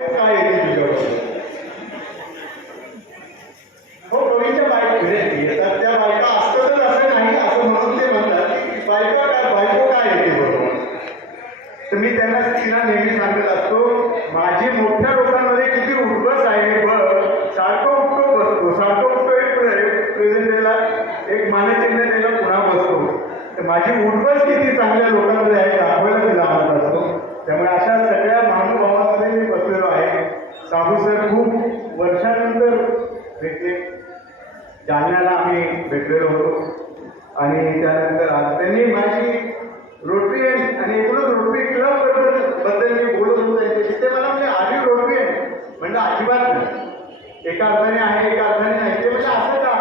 काय येते तुझ्यावर हो कवीच्या येतात त्या बायका असतातच असं नाही असं म्हणून ते म्हणतात की बायका काय बायको काय येते बरोबर? तर मी त्यांना तिला नेहमी सांगत असतो माझी मोठ्या लोकांमध्ये किती उठबस आहे बघ. सारखं उठतो बसतो. सारखं उठतो एक प्रेझेंटेला एक मानचिन्ह त्याला पुन्हा बसतो. तर माझी उठबस किती चांगल्या लोकांमध्ये आहे दाखवायला मी जाणत असतो. त्यामुळे अशा सगळ्या महानुभावांमध्ये मी बसलेलो आहे सर खूप वर्षानंतर भेटले. जालन्याला आम्ही भेटलेलो होतो. आणि त्या आज त्यांनी माझी रोटरी आणि एकूणच रोटरी क्लबबद्दल बद्दल मी बोलत होतो त्यांच्याशी ते मला म्हणजे आधी रोटरी म्हणलं अजिबात नाही एका अर्थाने आहे एका अर्थाने नाही ते म्हणजे असं का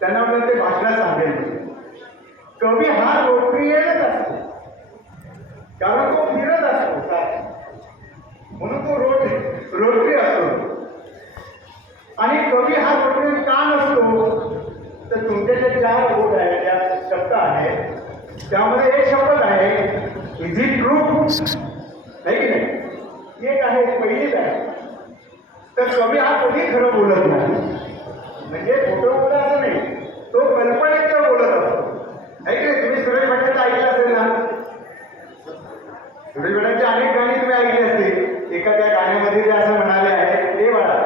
त्यांना म्हणलं ते भाषणात सांगेल म्हणजे. कवी हा रोटरीयनच असतो कारण तो फिरत असतो सारखा. म्हणून तो रोटरी रोटरी असतो आणि कवी हा रोटरी का नसतो तर तुमचे जे चार बोट आहेत त्या शब्द आहेत त्यामध्ये एक शब्द आहे इज इट ट्रू आहे की नाही? एक आहे पहिलीच आहे. तर कवी हा कधी खरं बोलत नाही. म्हणजे खोटं बोलत असं नाही तो कल्पनेचं बोलत असतो आहे की नाही तुम्ही सुरेश भटांचं ऐकलं असेल ना सुरेश भटांची अनेक गाणी तुम्ही ऐकली असतील एका त्या गाण्यामध्ये ते असं म्हणाले आहे ते बाळा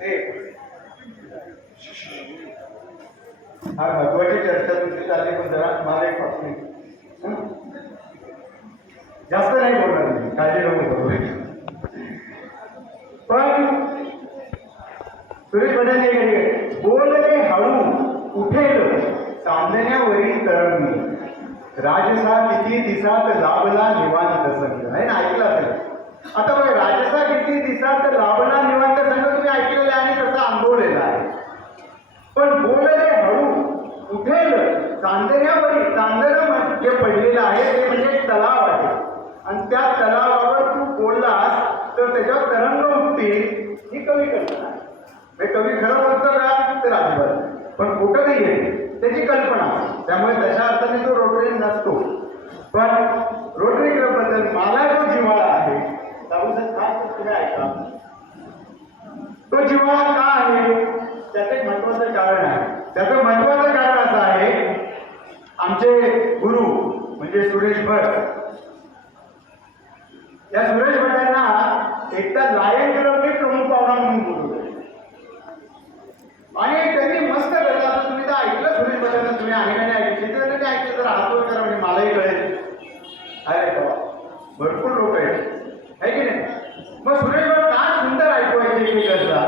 ते हा महत्वाची चर्चा तुमची चालली पण जरा जास्त नाही बोलणार मी काळजी नको करू. पण सुरेश भटांनी एक हळू उठेल चांदण्यावरील तरंगी राजसा किती दिसात लाभला निवांत संघ आहे ना ऐकलं असेल? आता बघा राजसा किती दिसात लाभला निवांत संघ तुम्ही ऐकलेलं आहे आणि तसा अनुभवलेला आहे पण बोल रे हळू उठेल चांदण्यावरील चांदणं म्हण- जे पडलेलं आहे ते म्हणजे एक तलाव आहे. आणि त्या तलावावर तू बोललास तर त्याच्यावर तरंग उठतील. ही कवी कल्पना आहे. म्हणजे कवी खरं बोलतो का तर अजिबात पण कुठं नाही आहे त्याची कल्पना त्यामुळे तशा अर्थाने तो रोटरी नसतो. पण रोटरी क्लबबद्दल मला जो जिव्हाळा आहे साहेब काय तुम्ही ऐका. तो जिव्हाळा का आहे? त्याचं एक महत्वाचं कारण आहे. त्याचं महत्वाचं कारण असं आहे आमचे गुरु म्हणजे सुरेश भट. या सुरेश भटांना एकदा लायन क्लबने प्रमुख पाहुणा म्हणून बोलवलं. आणि त्यांनी मस्त करतात तुम्ही तर ऐकलं सुरेश भटांना तुम्ही आहे का नाही ऐकलं शेतकऱ्यांनी ऐकलं तर हात वर करा म्हणजे मलाही कळेल अरे बाबा भरपूर लोक आहेत है की नाही मग सुरेश भट का सुंदर ऐकवायचे एक एक गजला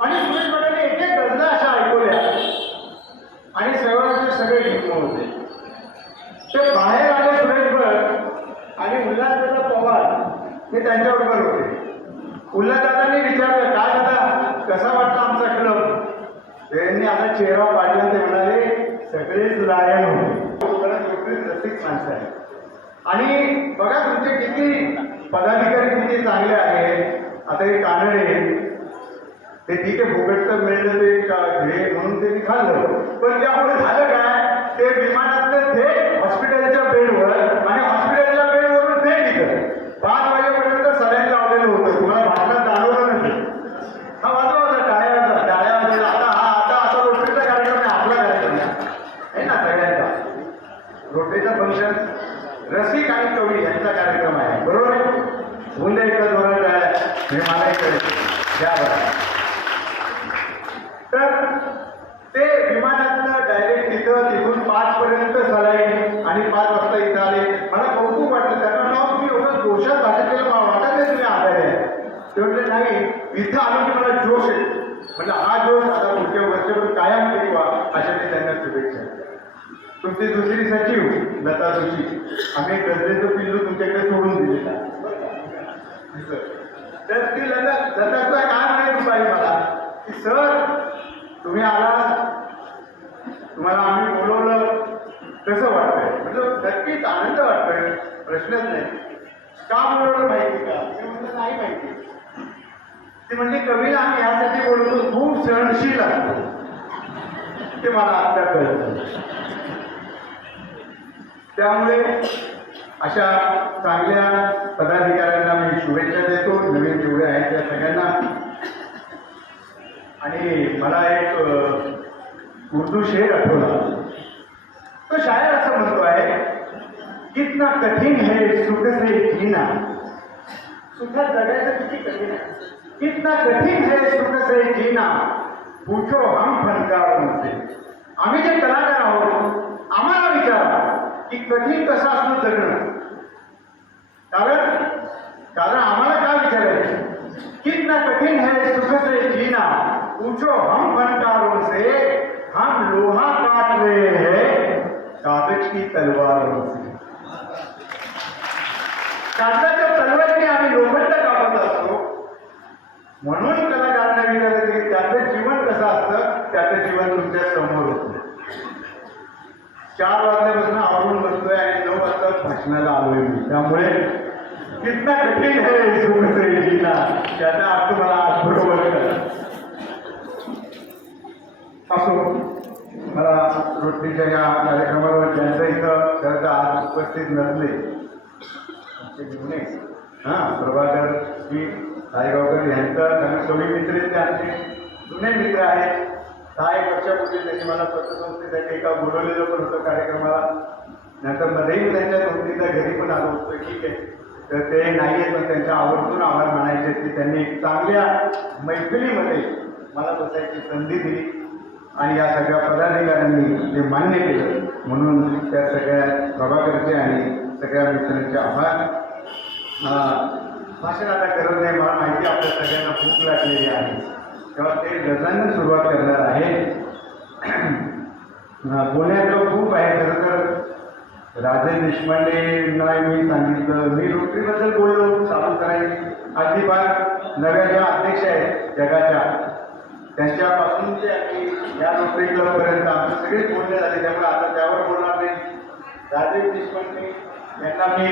आणि सुरेश भटांनी एक एक गजला अशा ऐकवल्या आणि सगळ्यांचे सगळे घेतले होते ते बाहेर आले सुरेश भट आणि उल्हासदादा पवार हे त्यांच्याबरोबर होते सगळ्यांनी विचारलं काय दादा कसा वाटला आमचा क्लब त्यांनी असा चेहरा पाडला ते म्हणाले सगळेच लायन होते. परत रसिक माणसं आहे आणि बघा तुमचे किती पदाधिकारी किती चांगले आहेत. आता हे कानडे ते ठीक आहे फुकट तर मिळलं ते का- हे म्हणून ते खाल्लं. पण त्यामुळे झालं काय? ते विमानातलं थेट हॉस्पिटलच्या बेडवर आणि हॉस्पिटलच्या बेडवरून थेट इथं पाच वाजेपर्यंत सलाईन लावलेलं होतं तुम्हाला भाषणात जाणवलं नसेल हा वाजवा होता टाळ्या वाजवा टाळ्या वाजवल्या आता हा आता आता रोटरीचा कार्यक्रम आहे आपला कार्यक्रम आहे है ना सगळ्यांचा रोटरीचा फंक्शन रसिक आणि कवी यांचा कार्यक्रम आहे बरोबर आहे होऊन द्या एका जोरात टाळ्या हे मलाही कळेल द्या बरं तर ते विमानातनं डायरेक्ट तिथं तिथून पाच पर्यंत सलाईन आणि पाच वाजता इथं आले मला कौतुक वाटलं त्यांना नाव तुम्ही एवढं जोशात भाषण केलं मला वाटत नाही तुम्ही आलेले आहे ते म्हटले नाही इथं आलो की मला जोश आहे म्हटलं हा जोश आता पुढच्या वर्षभर कायम टिकवा अशा मी त्यांना शुभेच्छा. तुमची दुसरी सचिव लता जोशी आम्ही गरजेचं पिल्लू तुमच्याकडे सोडून दिलेलं का? तर ती लता लताचा काय म्हणे दुपारी मला. की सर तुम्ही आला. तुम्हाला आम्ही बोलवलं. कसं वाटतंय. म्हणजे नक्कीच आनंद वाटतोय. प्रश्नच नाही. का बोलवलं माहिती का? ते म्हटलं नाही माहिती. ती म्हणजे कवीला आम्ही यासाठी बोलवतो खूप सहनशील असतो ते मला आत्ता कळलं त्यामुळे अशा चांगल्या पदाधिकाऱ्यांना मी शुभेच्छा देतो. नवीन जेवढे आहेत त्या सगळ्यांना. आणि मला एक उर्दू शेर आठवला. तो शायर असं म्हणतो आहे कितना कठीण है सुख से जीना. सुखात जगायचं किती कठीण आहे? कितना कठीण है सुख से जीना. पूछो, हम फनकारों से। आम्ही जे कलाकार आहोत आम्हाला विचारा की कठीण कसं असणं जगणं कारण कारण आम्हाला काय विचारायचं कितना कठिन है सुख से जीना? पूछो, हम फनकारों से हम लोहा काट रहे हैं कागज़ की तलवारों से। कागदाच्या तलवारीने आम्ही लोखंड कापत असतो म्हणून कलाकारांना की त्याचं जीवन कसं असतं त्याचं जीवन तुमच्यासमोर होतं. चार वाजल्यापासून आवरून बसतोय आणि नऊ वाजता भाषणाला आलोय मी. त्यामुळे कितना कठीण आहे सुख त्याचा अर्थ मला बरोबर असो मला रोटीच्या या कार्यक्रमावर त्यांचं इथं खरं आज उपस्थित नसले. हां प्रभाकर जी साईगावकर यांचं त्यांना सगळे मित्र आहेत ते आमचे. जुने मित्र आहेत. दहा एक वर्षापूर्वी त्यांनी मला पत्रसंस्थेसाठी एका बोलवलेलं पण होतं कार्यक्रमाला. नंतर मध्येही त्यांच्या नोकरीच्या घरी पण आलो होतो. ठीक आहे. तर ते नाही आहेत पण त्यांच्या आवर्जून आभार म्हणायचे की त्यांनी चांगल्या मैफिलीमध्ये मला बसायची संधी दिली. आणि या सगळ्या पदाधिकाऱ्यांनी ते मान्य केलं म्हणून त्या सगळ्या प्रभाकरचे आणि सगळ्या मित्रांचे आभार. भाषण आता करत नाही मला माहिती आपल्या सगळ्यांना भूक लागलेली आहे. तेव्हा ते गजानं सुरुवात करणार आहे. बोलण्याचं खूप आहे खरं तर. राजे देशपांडेंना मी सांगितलं. मी नोकरीबद्दल बोललो चालू करायची अजिबात नव्या ज्या अध्यक्ष आहेत जगाच्या त्यांच्यापासून जे आणि या रोटरी क्लबपर्यंत आमचे सगळेच बोलणे झाले त्यामुळे आता त्यावर बोलणार नाही. राजेश देशपांडे यांना मी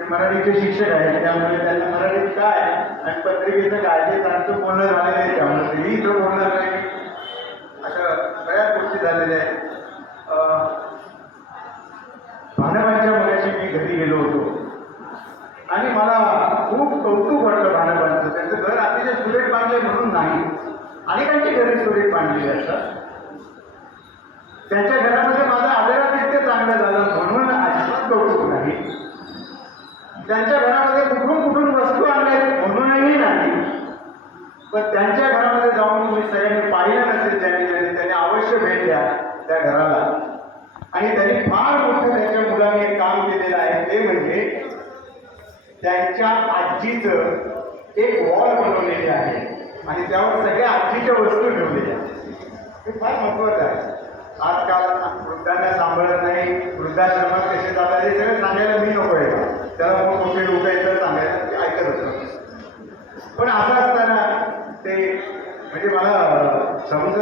ते मराठीचे शिक्षक आहेत त्यामुळे त्यांना मराठीत काय आणि पत्रिकेचं काय ते त्यांचं बोलणं झालेलं आहे त्यामुळे. तेही इथं बोलणार नाही. अशा बऱ्याच गोष्टी झालेल्या आहेत. भानबांच्या मुलाशी मी घरी गेलो होतो. आणि मला खूप कौतुक वाटलं भानबांचं त्यांचं घर अतिशय सुरेख बांधले म्हणून नाही. अनेकांची घरी सुरेख बांधलेली असतात. त्यांच्या घरामध्ये माझं आलेला तितकं चांगलं झालं म्हणून अजिबात कौतुक नाही त्यांच्या घरामध्ये कुठून कुठून वस्तू आणल्या म्हणूनही नाही. पण त्यांच्या घरामध्ये जाऊन तुम्ही सगळ्यांनी पाहिलं नसेल त्यांनी त्यांनी त्यांनी अवश्य भेट द्या त्या घराला. आणि त्यांनी फार मोठं त्यांच्या मुलांनी एक काम केलेलं आहे ते म्हणजे त्यांच्या आजीचं एक वॉल बनवलेली आहे. आणि त्यावर सगळ्या आजीच्या वस्तू ठेवलेल्या आहेत. हे फार महत्वाचं आहे. आजकाल वृद्धांना सांभाळत नाही वृद्धाश्रमात कसे जातात हे सगळं सांगायला मी नको आहे. का त्याला मग मोठे लोक येतात सांगायला ऐकत असतात पण असं असताना ते म्हणजे मला समज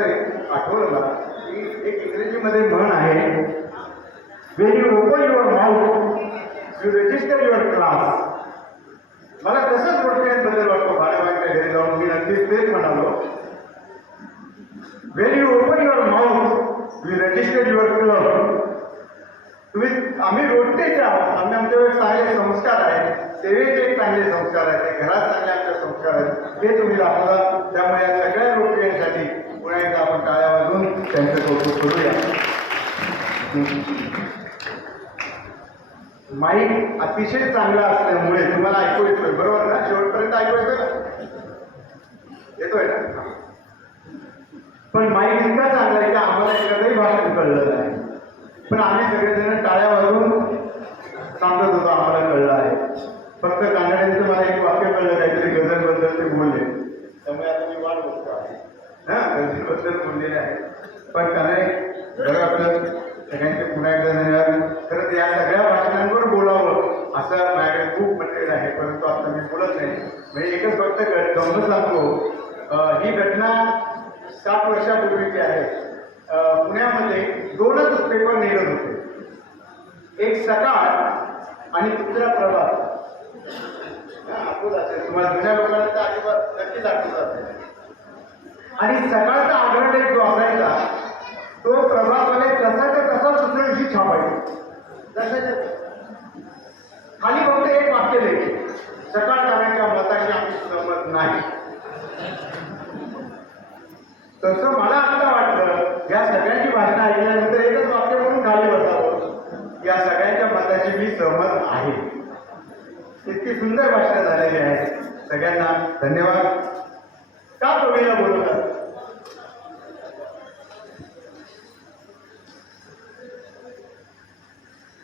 आठवलं मला की एक इंग्रजीमध्ये म्हण आहे when you open your mouth you register your class मला तसंच बद्दल वाटतो भाड्याबाईच्या घरी जाऊन मी नक्कीच तेच म्हणालो. When you open your mouth you register your club तुम्ही आम्ही रोडतेच आहोत आम्ही आमच्यावर चांगले संस्कार आहेत. सेवेचे एक चांगले संस्कार आहेत. ते घरात चांगले आमचे संस्कार आहेत. ते तुम्ही दाखवला त्यामुळे या सगळ्या रोडयांसाठी पुन्हा एकदा आपण टाळ्या वाजून त्यांचं कौतुक करूया. माईक अतिशय चांगला असल्यामुळे तुम्हाला ऐकू येतोय. बरोबर ना? शेवटपर्यंत ऐकू येतोय ना येतोय ना? पण माईक इतका चांगला आहे की आम्हाला एखादंही भाषण कळलं नाही. पण आम्ही सगळेजण टाळ्या वाजवून सांगत होतो आम्हाला कळलं आहे. फक्त कानड्यांचं मला एक वाक्य कळलं काहीतरी गझलबद्दल ते बोलले. त्यामुळे आता मी वाट बघतो आहे. हा गझलबद्दल बोललेले आहे. पण कानडे बरं आपलं सगळ्यांचे पुन्हा एकदा धन्यवाद खरं तर या सगळ्या भाषणांवर बोलावं असं माझ्याकडे खूप मटेरियल आहे परंतु आता मी बोलत नाही म्हणजे एकच फक्त गमत सांगतो अं, ही घटना सात वर्षापूर्वीची आहे अं, पुण्यामध्ये दोनच पेपर निघत होते एक सकाळ आणि दुसरा प्रभात हा, आठवत असेल तुम्हाला जुन्या लोकांना तर अजिबात नक्कीच आठवत असेल आणि सकाळचा आग्रह जो असायचा तो प्रभातवाले तसाच्या तसा दुसऱ्या दिवशी छापायचे. खाली फक्त एक वाक्य द्यायचे सकाळ जाण्याच्या मताशी आमची सहमत नाही. तसं मला आता वाटलं या सगळ्यांची भाषणं ऐकल्यानंतर एकच वाक्य म्हणून खाली बसावं. या सगळ्यांच्या मताशी मी सहमत आहे. इतकी सुंदर भाषणं झालेली आहेत सगळ्यांना धन्यवाद. का कवीला बोलवतात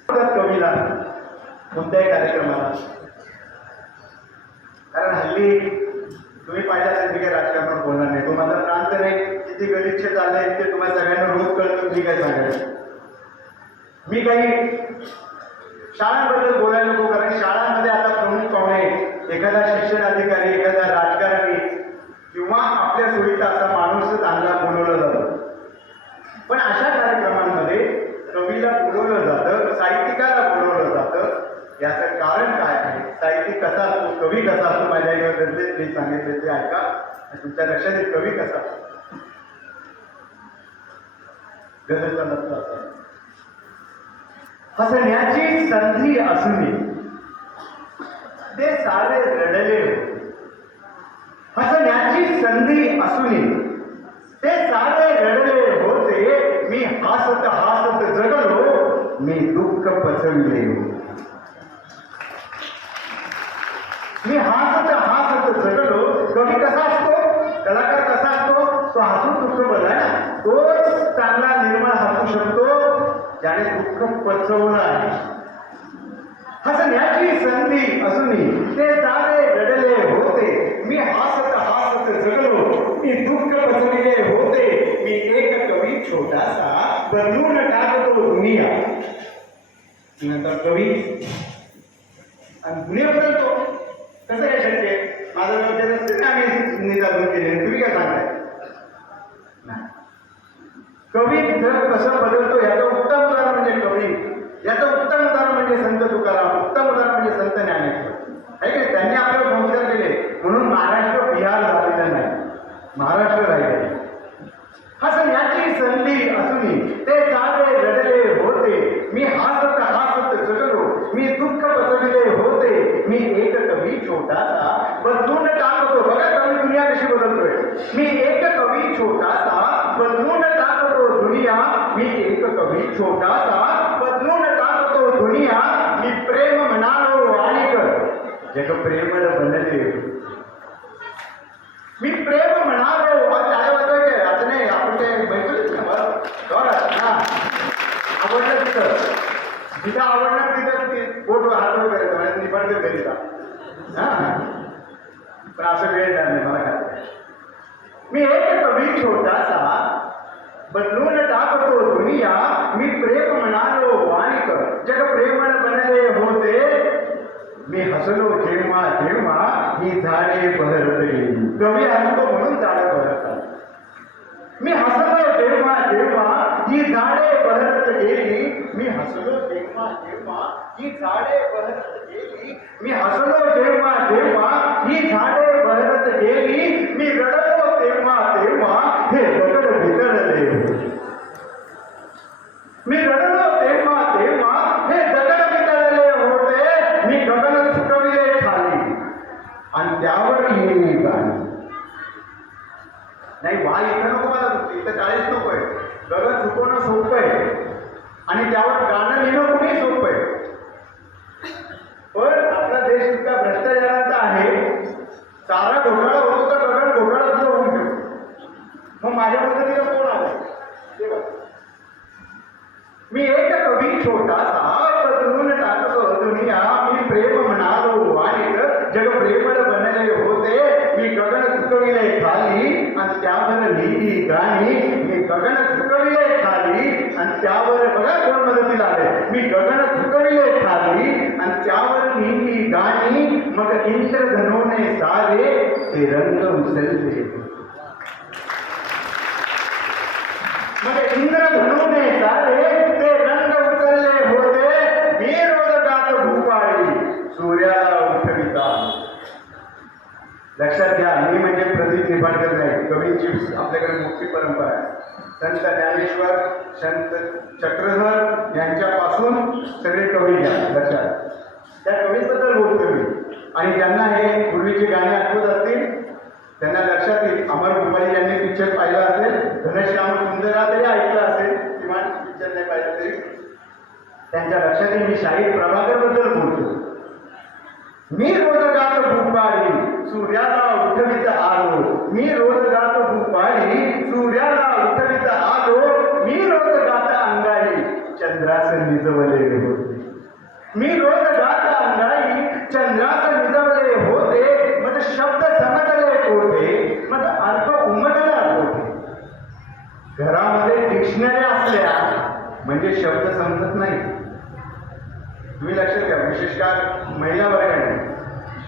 कवीला कोणत्याही कार्यक्रमाला. कारण हल्ली तुम्ही पाहिलं असेल मी काही राजकारणावर बोलणार नाही. तो माझा प्रांत नाही किती गलिच्छ चाललंय ते तुम्हाला सगळ्यांना रोज कळतं मी काय सांगायचं मी काही शाळांबद्दल बोलायला नको कारण शाळांमध्ये आता प्रमुख पाहुणे एखादा शिक्षण अधिकारी एखादा राजकारणी किंवा आपल्या सोयीचा असा माणूस चांगला बोलवलं जातं. पण अशा कार्यक्रमांमध्ये कवीला बोलवलं जातं साहित्यिकाला याचं कारण काय आहे? साहित्यिक कसा असतो? कवी कसा असतो? माझ्या आईवडिलांचे मी सांगितले ते ऐका. तुमच्या लक्षात येईल कवी कसा असतो. गजलचा नसला हसण्याची संधी असून ते सारे रडले हसण्याची संधी असून ते सारे रडले होते. मी हसत हसत जगलो मी दुःख पचवले होते. मी हसत हसत जगलो कवी कसा असतो? कलाकार कसा असतो? तो हसून दुःख बघा ना. तोच चांगला निर्मळ हसू शकतो ज्याने दुःख पचवलं आहे. हसण्याची संधी असूनही ते सारे रडले होते. मी हसत हसत जगलो मी दुःख पचविले होते. मी एक कवी छोटासा बदलून टाकतो दुनिया. नंतर कवी आणि दुनिया बदलतो कसं काय शक्य आहे? माझं लक्ष नसते ना आम्ही निराकरण केले तुम्ही काय सांगताय नाही. कवी जर कसं बदलतो याचं उत्तम उदाहरण म्हणजे कवी. याचं उत्तम उदाहरण म्हणजे संत तुकाराम. उत्तम उदाहरण म्हणजे संत ज्ञानेश्वर आहे की त्यांनी आपले संस्कार केले म्हणून महाराष्ट्र बिहार झालेलं नाही महाराष्ट्र राहिले हसण्याची संधी असून ते सारे रडले होते मी हसत हसत जगलो मी दुःख पचविले होते मी एक कवी छोटासा बदलून टाकतो बघा कवी दुनिया कशी बदलतोय मी एक कवी छोटासा बदलून टाकतो दुनिया मी एक कवी छोटासा बदलून टाकतो दुनिया मी प्रेम म्हणालो वाणीकर जग प्रेमळ बनले. मी प्रेम म्हणालो मग काय वाजवायचे असं नाही आपण ते बैठक ना बरं बरं आवडलं तिथं. तिथं आवडलं तिथं ते बोट हात वगैरे करायचं म्हणजे निबंध करीता हा? पण असं वेळ नाही मला काय. मी एक कवी छोटासा बदलून टाकतो मी प्रेम म्हणालो वाणिक जग प्रेमळ बनले होते. मी हसलो जेव्हा जेव्हा ही झाडे बहरत गेली कवी हसतो म्हणून झाडं बहरतात. मी हसलो जेव्हा जेव्हा ही झाडे बहरत गेली. मी हसलो जेव्हा जेव्हा ही झाडे बहरत गेली. मी हसलो जेव्हा जेव्हा ही झाडे बहरत गेली. मी रडलो तेव्हा तेव्हा हे मी रडलो तेव्हा तेव्हा हे दगड बितरले होते. मी गगन सुटविले खाली. आणि त्यावर लिहिली गाणी. नाही वा इथं नको मला इथं चाळीस नको आहे. गगन चुकवणं सोपं आहे. आणि त्यावर गाणं लिहिणं कुठेही सोपं आहे पण आपला देश इतका भ्रष्टाचाराचा आहे सारा घोटाळा होतो तर गगन घोटाळा सुद्धा होऊ शकतो मग माझ्या मदतीला कोण आलं ते बघ. मी एक कवी छोटासा बदलून टाकतो दुनिया मी प्रेम म्हणालो आणि जग प्रेमळ बनले होते मी गगन चुकविले खाली आणि त्यावर लिहिली गाणी मी गगन चुकविले खाली आणि त्यावर बघा कोण मदतीला आले मी गगन चुकविले खाली आणि त्यावर लिहिली गाणी मग इंद्रधनोने सारे ते रंग उचलले. मग इंद्रधनुने सारे ते रंग उचलले होते. मी रोज गात भूपाळी. सूर्याला लक्षात घ्या मी म्हणजे प्रदीप निंबाडकर नाही कवीची आपल्याकडे मोठी परंपरा आहे. संत ज्ञानेश्वर संत चक्रधर यांच्यापासून सगळे कवी घ्या लक्षात. त्या कवीबद्दल बोलतो मी. आणि ज्यांना हे पूर्वीचे गाणे आठवत असतील त्यांना लक्षात येईल. अमर भुपाली यांनी पिक्चर पाहिला असेल धनश्याम सुंदरा तरी ऐकलं असेल किमान पिक्चर नाही पाहिलं तरी त्यांच्या लक्षात येईल. मी शाहीर प्रभाकरबद्दल बोलतो मी रोज गात भूपाळी सूर्याला उठवित आलो. मी रोज गात भूपाळी सूर्याला उठवित आलो मी रोज गात अंगाई चंद्रास निजवले होते. मी रोज गात अंगाई चंद्रास निजवले होते. मग शब्द समजले होते मग अर्थ उमटला होते घरामध्ये डिक्शनरी असल्या म्हणजे शब्द समजत नाही. तुम्ही लक्षात घ्या विशेषतः महिला वर्गाने.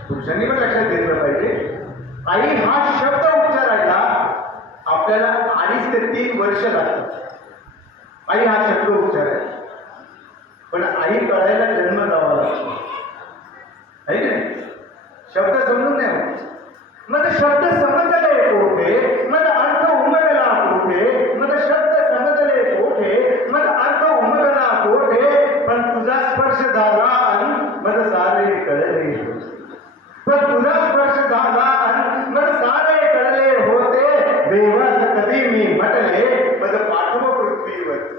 पुरुषांनी पण लक्षात घेतलं पाहिजे. आई हा शब्द उच्चारायला आपल्याला अडीच ते तीन वर्ष लागतात. आई हा शब्द उच्चारायला. पण आई कळायला जन्म द्यावा लागतो. आहे ना नाही? शब्द समजून नाही मग ते शब्द समजले कोठे मग अर्थ पृथ्वीवर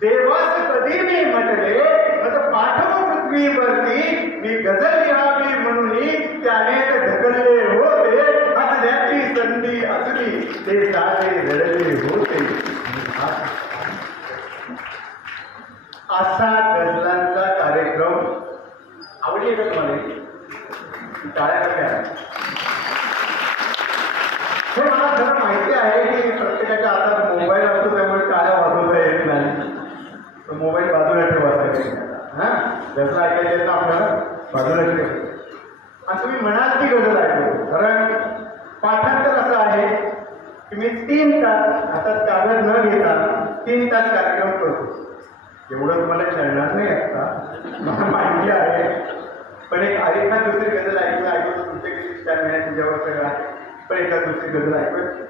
देवास कधी मी म्हटले मग पाठव पृथ्वीवरती मी गज़ल लिहावी म्हणून त्याने करणार नाही आता. मला माहिती आहे. पण एक एखाद दुसरी गजल ऐकून ऐकून तुमच्या किती स्टॅन आहे तुझ्यावर सगळं आहे. पण एखाद दुसरी गजल ऐकून.